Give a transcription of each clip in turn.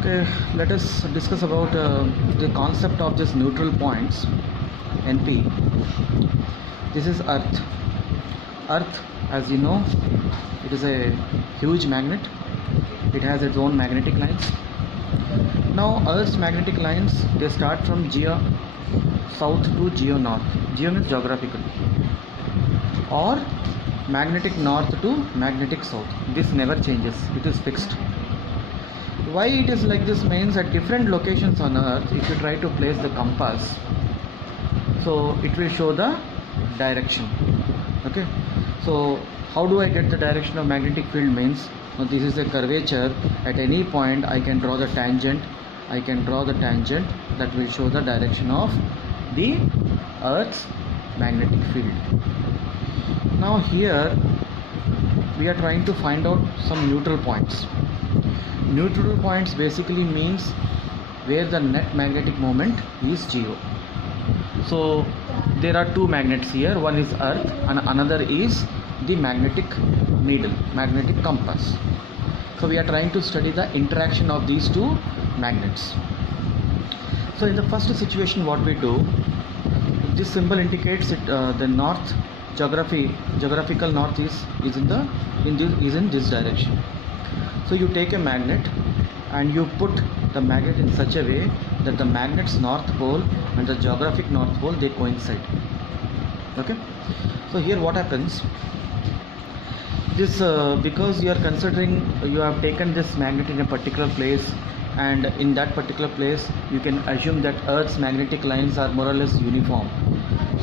Okay, let us discuss about the concept of this neutral points, NP. This is Earth. Earth, as you know, it is a huge magnet. It has its own magnetic lines. Now, Earth's magnetic lines, they start from geo south to geo north. Geo means geographical, or magnetic north to magnetic south. This never changes. It is fixed. Why it is like this means at different locations on Earth, if you try to place the compass, so it will show the direction. Okay, so how do I get the direction of magnetic field means, this is a curvature. At any point I can draw the tangent. That will show the direction of the Earth's magnetic field. Now here we are trying to find out some neutral points. Neutral points basically means where the net magnetic moment is zero. So there are two magnets here, one is Earth and another is the magnetic needle, magnetic compass. So we are trying to study the interaction of these two magnets. So in the first situation, what we do, this symbol indicates it, the north geographical north is in this direction. So you take a magnet and you put the magnet in such a way that the magnet's north pole and the geographic north pole, they coincide. Okay, so here what happens, this because you are considering, you have taken this magnet in a particular place, and in that particular place you can assume that Earth's magnetic lines are more or less uniform.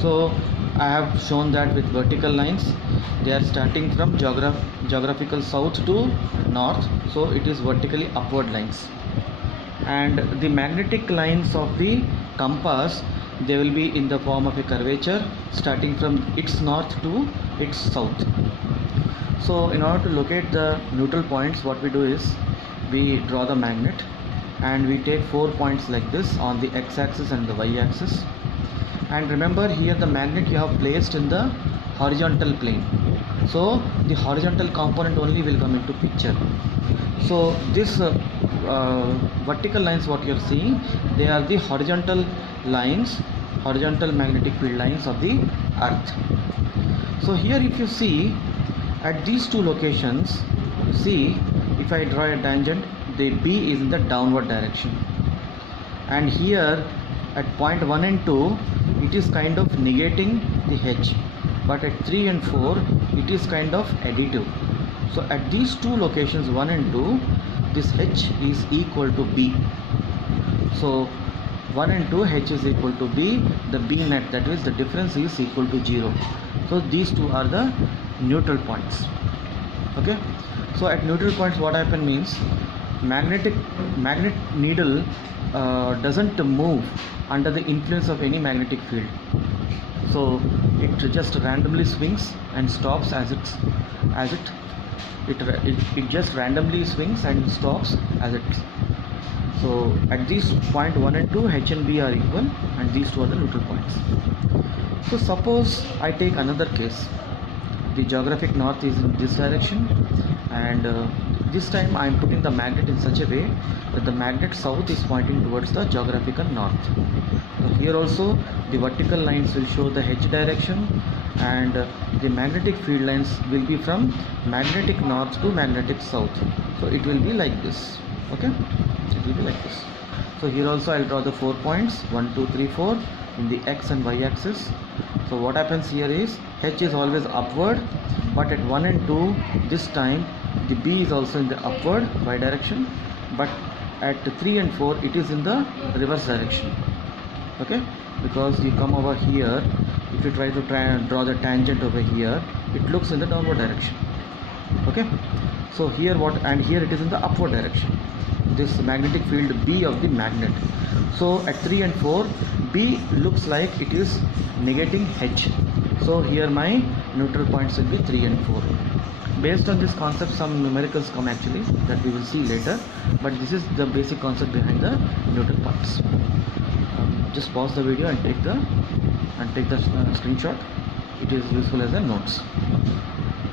So I have shown that with vertical lines, they are starting from geographical south to north, so it is vertically upward lines. And the magnetic lines of the compass, they will be in the form of a curvature starting from its north to its south. So in order to locate the neutral points, what we do is we draw the magnet and we take 4 points like this on the x-axis and the y-axis. And remember, here the magnet you have placed in the horizontal plane, so the horizontal component only will come into picture. So this vertical lines what you are seeing, they are the horizontal lines, horizontal magnetic field lines of the Earth. So here if you see at these two locations, see, if I draw a tangent, the B is in the downward direction, and here at point 1 and 2 it is kind of negating the H, but at 3 and 4 it is kind of additive. So at these two locations 1 and 2, this H is equal to B. So 1 and 2, H is equal to B, the B net, that is the difference, is equal to 0. So these two are the neutral points. Okay, so at neutral points what happen means, magnet needle doesn't move under the influence of any magnetic field. So it just randomly swings and stops as it just randomly swings and stops as it. So at these point 1 and 2, H and B are equal, and these two are the neutral points. So suppose I take another case, the geographic north is in this direction, and this time I am putting the magnet in such a way that the magnet south is pointing towards the geographical north. So here also the vertical lines will show the H direction, and the magnetic field lines will be from magnetic north to magnetic south. So it will be like this. Okay, it will be like this. So here also I will draw the 4 points 1, 2, 3, 4 in the x and y axis. So what happens here is H is always upward, but at 1 and 2 this time the B is also in the upward y direction, but at 3 and 4 it is in the reverse direction. Okay, because you come over here, if you try and draw the tangent over here, it looks in the downward direction. Okay, so here what, and here it is in the upward direction, this magnetic field B of the magnet. So at 3 and 4 B looks like it is negating H. So here my neutral points will be 3 and 4. Based on this concept, some numericals come actually, that we will see later, but this is the basic concept behind the neutral points. Just pause the video and take the screenshot. It is useful as a notes.